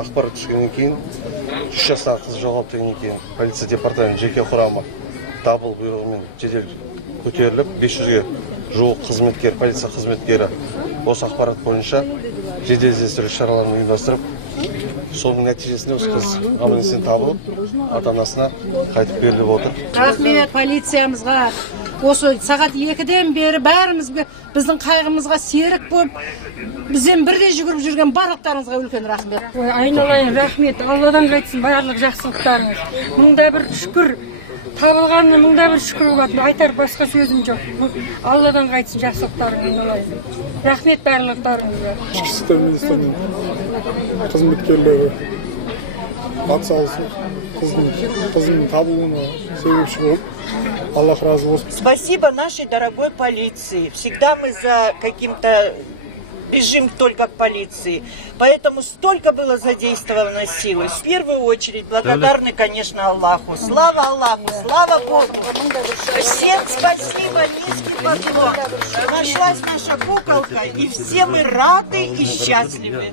Ақпарат түскеннен кейін 3 жастағы қыз жоғалғаннан кейін полиция департаменті жеке құрамы дабыл бұйрығымен жедел көтеріліп 500-ге жуық қызметкер, полиция қызметкері осы ақпарат бойынша жедел іздестіру шараларын ұйымдастырып, соның нәтижесінде осы қыз аман-есен табылып, ата-анасына қайтып беріліп отыр. Рахмет полициямызға. Осы сағат 2-ден бері бәріміз біздің қайғымызға серік болып, бізден бірде жүгіріп жүрген барлықтарыңызға үлкен рахмет. Айналайын рахмет, Алладан қайтсын барлық жақсылықтарыңыз. Мыңда бір шүкір, табылғанына мыңда бір шүкір болатын, айтар басқа сөзім жоқ. Алладан қайтсын жақсылықтарың айналайын. Рахмет барлықтарыңызға. Ішкі істер министрінің қызметкерлері атсалысып, қыздың табылуына себепші болып, Аллах разы болсын. Спасибо нашей дорогой полиции. Всегда мы за каким-то режим только к полиции. Поэтому столько было задействовано силы. В первую очередь благодарны, конечно, Аллаху. Слава Аллаху, слава Богу. Всем спасибо, низкий поклон. Нашлась наша куколка, и все мы рады и счастливы.